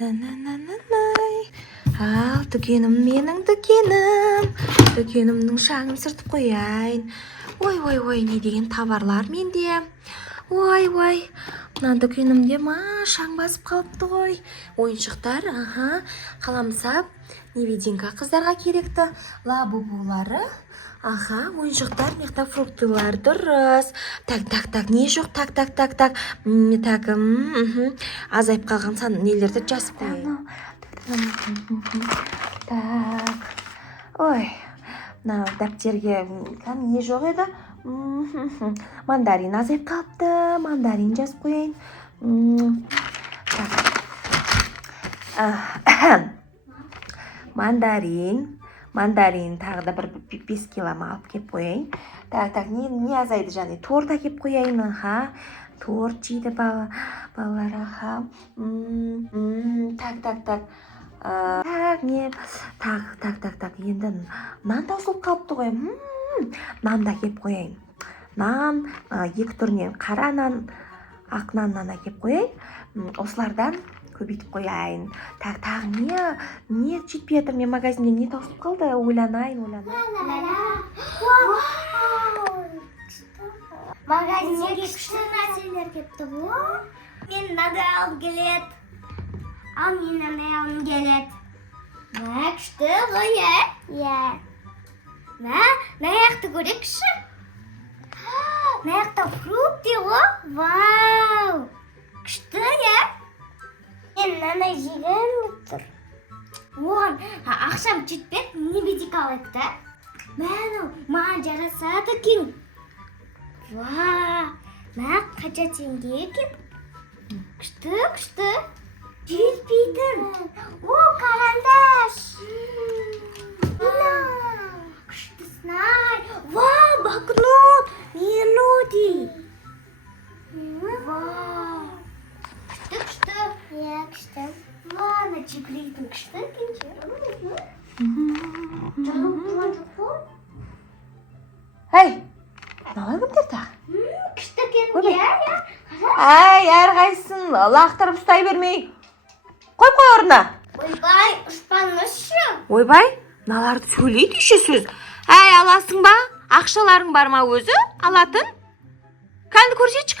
Ал дүкенім менің дүкенімнің шаңын сыртып қояйын. Ой, не деген товарлар менде. Ой, мына дүкенімде шаң басып қалыпты ғой. Ойыншықтар, қаламсап, невидинка қыздарға керекті лабубулары. Ойыншықтар, мекта фруктылар дұрыс. Так, не жоқ, так. Азайып қалған сан нелерді жазып қойын. Так. Ой, мына дәптерге не жоқ еді? Мандарин азайып қалыпты. Мандарин жазып қойын. Мандарин тағы да бір 5 килома алып кеп қойын. Так, не азайды және торт әкеп қояйын. Торт жейді балалар. Так, енді нан таусылып қалыпты ғой. Нанды әкеп қояйын. Нан, 2 түрінен қара нан, ақ наннан әкеп қояйын. Осылардан көбейтіп қояйын. Так, не жетпей жатыр? Мен магазинде не таусылып қалды? Ойланайын. Магазинге күшті нәрселер кепті ғой. Мен мынады алып келеді. Ал мен алып келеді. Күшті ғой, иә. Маяқты көрекші. Маяқта фрукты ғой. Вау! Күшті, иә. Мен мынаны жеген тұр. Оған ақшам жетпек, не бетек алайық та. Маған жарасады екен. Вау! Маған қанша теңге екен? Күшті. Жетпейтін. О, қарандаш. Күштісін ай. Вау, банкнот. Мелодий. Вау. Күшті. Иә, күшті. Ладно, чеплейтін күшті екен. Жаным тұрған жоқ қой. Әй, мынау кімдерді? Күшті екен, иә. Әрқайсың лақтырып ұстай бермей. Қой орнына. Ойбай, ұшпаңызшы. Ойбай, мыналарды сөйлейді еше сөз. Аласың ба? Ақшаларың бар ма өзі? Алатын? Кәні көрсетші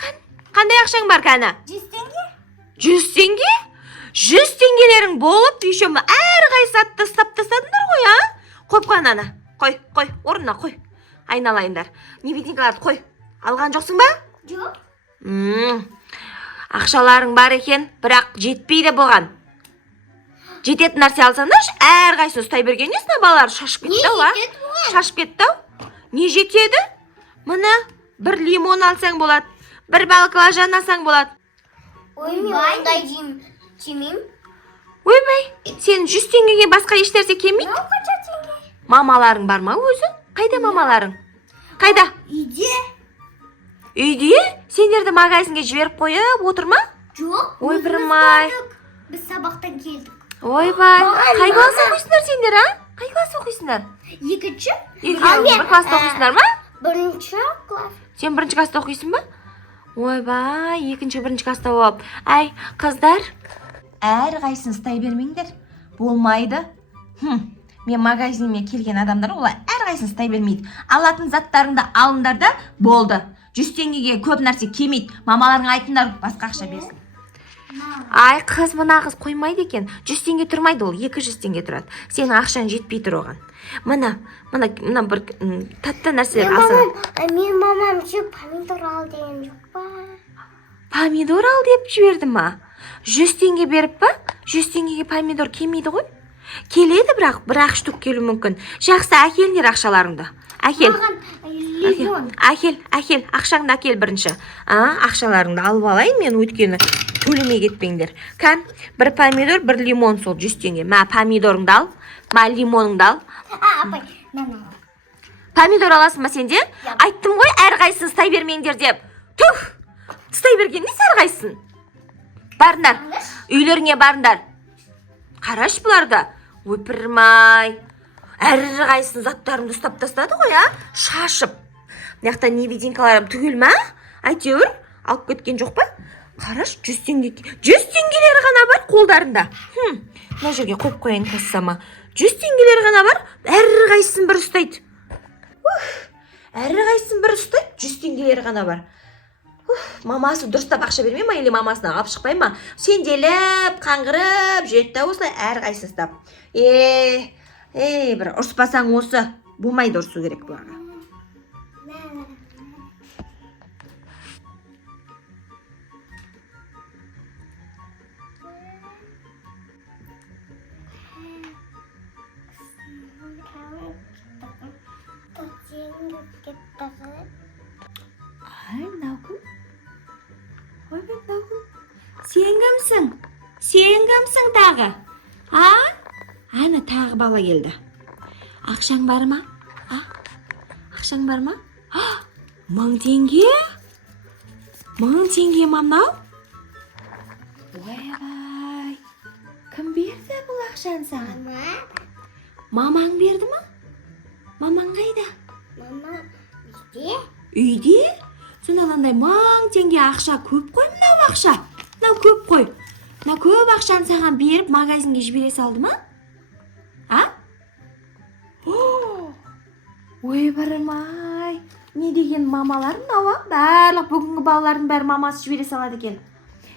қандай ақшаң бар кәні? 100 теңге. 100 теңге? 100 теңгелерің болып, ешем әрқайсы атты ұстап тастадыңдар ғой, Қойып қойын Қой, орнына қой. Айналайындар. Невидинкаларды қой. Алған жоқсың ба? Жоқ. Ақшаларың бар екен, бірақ жетпейді болған. Жететін нәрсе алсаңдаршы, әрқайсы ұстай берген несіне балалар шашып кетті, Шашып кетті. Не жетеді? Мына бір лимон алсаң болады, бір баклажан алсаң болады. Ойбай, ондай жемеймін. Ойбай, сен 100 теңгеге басқа ештерсе келмейді? Қанша теңге? Мамаларың бар ма өзі? Қайда мамаларың? Қайда? Үйде. Сендерді магазинге жіберіп қойып отыр ма? Жоқ. Ойбырмай. Біз сабақтан келдік. Ойбай, қай класс оқисыңдар сендер, Қай класс оқисыңдар? 2-ші. Бір класста оқисыңдар ма? 1-ші класс. Сен 1-ші класста оқисың ба? Ойбай, 2-ші 1-ші класста болып. Әй, қыздар, әрқайсын ұстай бермеңдер. Болмайды. Мен магазиніме келген адамдар, олар әрқайсын ұстай бермейді. Алатын заттарыңды алыңдар да болды. 100 теңгеге көп нәрсе келмейді. Мамаларың айтыңдар, басқа ақша берсін. Ай, қыз, мына қыз қоймайды екен. 100 теңге тұрмайды, ол 200 теңге тұрады. Сенің ақшаң жетпей тұр оған. Мына бір татты нәрселер алсаң. Мен мамам помидор ал деген жоқ па? Помидор ал деп жіберді ма? 100 теңге беріп па? 100 теңгеге помидор келмейді ғой? Келеді, бірақ 1 штук келу мүмкін. Жақсы, әкеліңдер ақшаларыңды. Әкел. Әкел, ақшаңды әкел бірінші. Ақшаларыңды алып алайын, мен өткені төлемей кетпеңдер. Кән, бір помидор, бір лимон сол 100 теңге. Ма помидорыңды ал, ма лимоныңды ал. Апай, мен алам. Помидор аласың ба сенде? Айттым ғой, әрқайсын ұстай бермеңдер деп. Түх! Ұстай берген несі әрқайсын? Барыңдар, үйлеріңе барыңдар. Қараш бұларды. Ойпырмай. Әрқайсын заттарымды ұстап тастады ғой, Шашып. Мынаяқта невидинкаларым түгел ма? Әйтеуір, алып кеткен жоқ па? Қараш, 100 теңге. 100 теңгелері ғана бар қолдарында. Мына жерге қойып қояйын кассама. 100 теңгелері ғана бар. Әрқайсысын бір ұстайды. Әрқайсысын бір ұстайды. 100 теңгелері ғана бар. Мамасы дұрыстап ақша бермей ма, или мамасына алып шықпай ма? Сенделіп, қаңғырып, жетті осылай әрқайсысын ұстап. Бір ұрыспасаң осы. Болмайды, ұрысу керек бұларға. Ай, мынау кім? Ой, мынау кім? Сен кімсің? Сен кімсің тағы? Ана тағы бала келді. Ақшаң бар ма? Ақшаң бар ма? 1000 теңге? 1000 теңге ма мынау? Ой, кім берді бұл ақшаны саған? Мамаң берді ма? Мамаң қайда? Мама, үйде? Үйде? Сонда қандай 1000 теңге ақша көп қой, мынау ақша. Мынау көп қой. Мынау көп ақшаны саған беріп, магазинге жібере салды ма? Ой, барымай. Не деген мамалар мынау? Барлық бүгінгі балалардың бәрі мамасы жібере салады екен.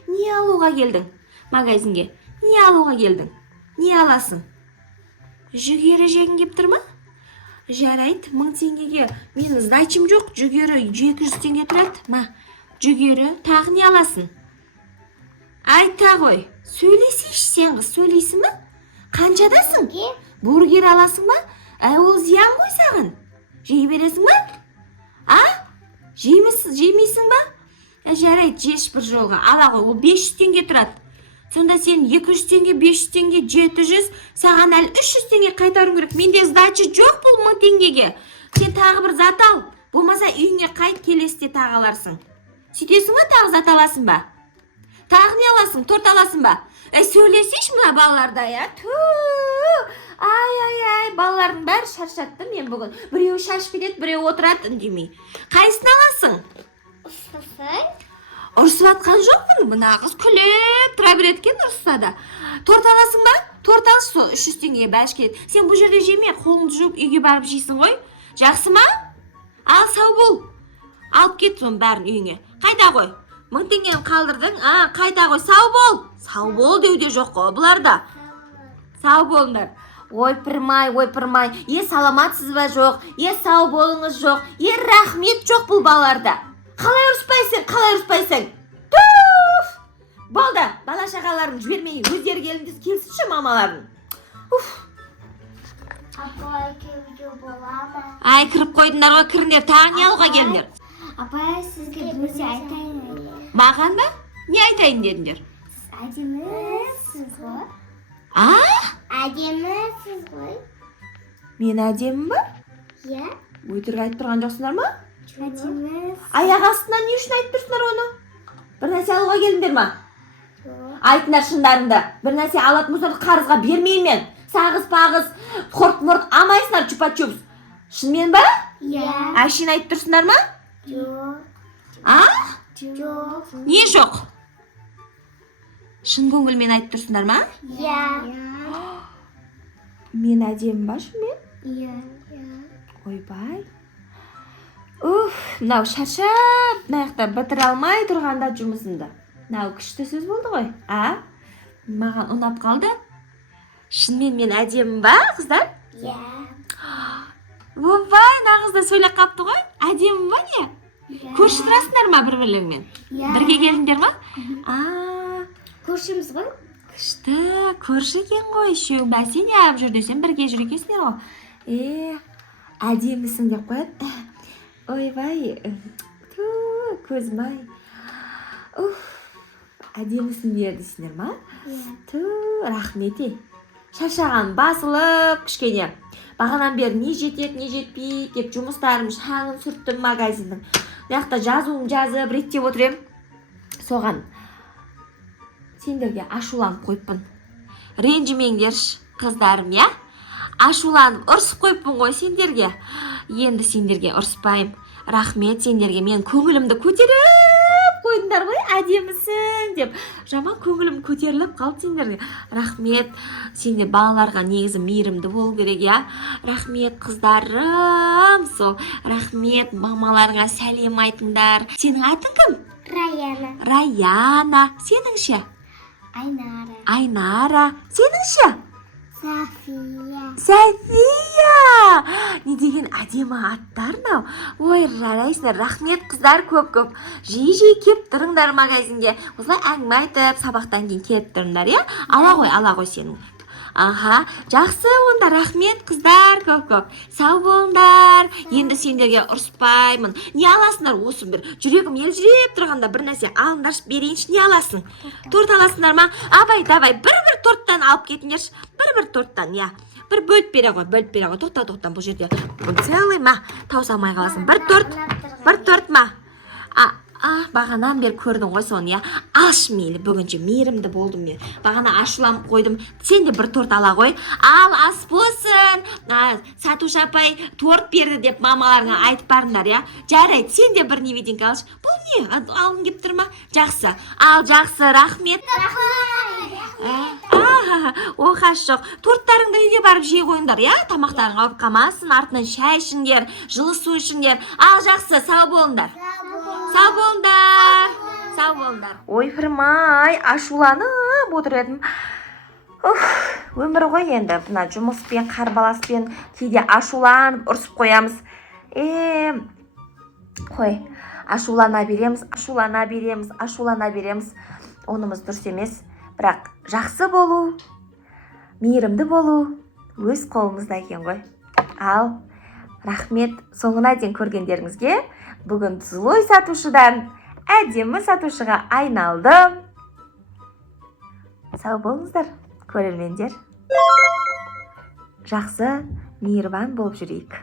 Не алуға келдің магазинге? Не алуға келдің? Не аласың? Жүгері жегің кеп тұр ма? Жарайды, 1000 теңгеге менің сдачым жоқ, жүгері 200 теңге тұрады. Ма, жүгері, тағы не аласың? Айта ғой, сөйлесейші сен қыз, сөйлейсің ба? Қаншадасың? Бургер аласың ба? Ол зиян ғой саған. Жей бересің ба? Жеймейсің ба? Жарайды, жеш бір жолға. Ала ғой, ол 500 теңге тұрады. Сонда сен 200 теңге, 500 теңге, 700, саған әлі 300 теңге қайтарың керек. Менде сдача жоқ бұл 1000 теңгеге. Сен тағы бір зат ал. Болмаса үйіңе қайт, келесіде тағы аларсың. Сөйтесің ба, тағы зат аласың ба? Тағы не аласың, торт аласың ба? Сөйлесейші мына балаларда, я? Ай, балалардың бәрі шаршатты мен бүгін. Біреу шашып кетеді, біреу отырады үндемей. Қайсыны аласың? Ұрысып атқан жоқпын, мына қыз күліп тұра береді екен ұрысса да. Торт аласың ба? Торт алшы, сол 300 теңгеге бәліш келеді. Сен бұл жерде жеме, қолыңды жуып үйге барып жейсің ғой. Жақсы ма? Ал, сау бол. Алып кет соның бәрін үйіңе. Қайта ғой. 1000 теңгені қалдырдың. Қайта ғой, сау бол. Сау бол деуде жоқ қой бұларда. Сау болыңдар. Ойпырмай. Саламатсыз ба жоқ? Сау болыңыз жоқ? Рахмет жоқ бұл балаларда. Қалай ұрыспайсың? Туф! Болды, бала шағаларын жібермей, өздері келсінші мамаларын. Апай, келуге бола ма? Ай, кіріп қойдыңдар ғой, кіріңдер, тағы не алуға келіңдер? Апай, сізге біресе айтайын. Маған ба? Не айтайын дедіңдер? Әдемісіз ғой. Әдемісіз ғой. Мен әдемім ба? Иә. Өтірік айтып тұрған жоқсыңдар ма? Әдемісіз. Аяқ астынан не үшін айтып тұрсыңдар оны? Бір нәрсе алуға келдіңдер ма? Айтыңдар шындарыңды. Бір нәрсе алатын болсаңдар қарызға бермеймін мен. Сағыз-пағыз, құрт-мұрт алмайсыңдар, чупа-чупс. Шынымен ба? Иә. Әшейін айтып тұрсыңдар ма? Жоқ. Жоқ. Не жоқ? Шын көңілмен айтып тұрсыңдар ма? Иә. Мен әдемім ба шынымен? Иә. Ойбай. Мынау шаршап, мынаяқта бітіре алмай тұрғанда жұмысымды. Мынау күшті сөз болды ғой. Маған ұнап қалды. Шынымен мен әдемім ба, қыздар? Иә. Ойбай, нағыз да сөйлеп қапты ғой. Әдемім ба не? Көрші тұрасыңдар ма бір-бірлеріңмен? Бірге келдіңдер ма? Көршіміз ғой? Күшті, көрші екен ғой. Үшеуің бәсе не алып жүр десем, бірге жүр екенсіңдер ғой. Әдемісің деп қояды. Ойбай, көзім-ай. Әдемісің дейсіңдер ма? Рахмет. Шаршаған басылып кішкене. Бағанан бері не жетеді, не жетпейді деп жұмыстарым шаңын сүрттім магазиннің. Мынаяқта жазуым жазып, реттеп отырем. Соған сендерге ашуланып қойыппын. Ренжімеңдерші, қыздарым, я? Ашуланып ұрсып қойыппын ғой сендерге. Енді сендерге ұрыспайым. Рахмет сендерге, мен көңілімді көтеріп қойдыңдар ғой, әдемісің деп. Жаман көңілім көтеріліп қалды сендерге. Рахмет. Сендер балаларға негізі мейірімді болу керек, я. Рахмет, қыздарым. Сол, рахмет, мамаларға сәлем айтыңдар. Сенің атың кім? Раяна. Раяна. Сенің ше? Айнара. Айнара. Сенің ше? София. София! Не деген әдемі аттар мынау. Ой, жарайсыңдар. Рахмет қыздар көп-көп. Жиі-жиі кеп тұрыңдар магазинге. Осылай әңгіме айтып, сабақтан кейін келіп тұрыңдар, я? Ала ғой сенің. Аха, жақсы, онда рахмет қыздар көп-көп. Сау болыңдар. Енді сендерге ұрыспаймын. Не аласыңдар осы бір жүрегім елжіреп тұрғанда бір нәрсе алыңдаршы, берейінші. Не аласың? Торт аласыңдар ма? Абай, давай, бір торттан алып кетіңдерші. Бір торттан, я. Бір бөліп бере ғой. Тоқта, бұл жерде. Бұл целый ма? Таусамай қаласың. Бір торт ма? Бағанан бері көрдің ғой соны, я. Аш мейлі, бүгінше мейірімді болдым мен. Бағана ашуланып қойдым. Сен де бір торт ала ғой. Ал, ас болсын. Сатуш апай торт берді деп мамаларыңа айтып барыңдар, я. Жарайды, сен де бір неведенке алшы. Бұл не? Алғың кеп тұр ма? Жақсы. Ал, жақсы, рахмет. Оқаш жоқ. Торттарыңды үйге барып жей қойыңдар, я. Тамақтарың ауырып қалмасын, артынан шай ішіңдер, жылы су ішіңдер. Ал, жақсы, сау болыңдар. Сау болыңдар. Ой, фірмай, ашуланып отыр едім. Өмір ғой енді, бұна жұмыспен, қарбаласпен кейде ашуланып, ұрсып қоямыз. Қой, ашулана береміз. Онымыз дұрыс емес. Бірақ жақсы болу, мейірімді болу өз қолымызда екен ғой. Ал, рахмет соңына дейін көргендеріңізге. Бүгін злой сатушыдан әдемі сатушыға айналдым. Сау болыңыздар, көрермендер. Жақсы, мейірбан болып жүрейік.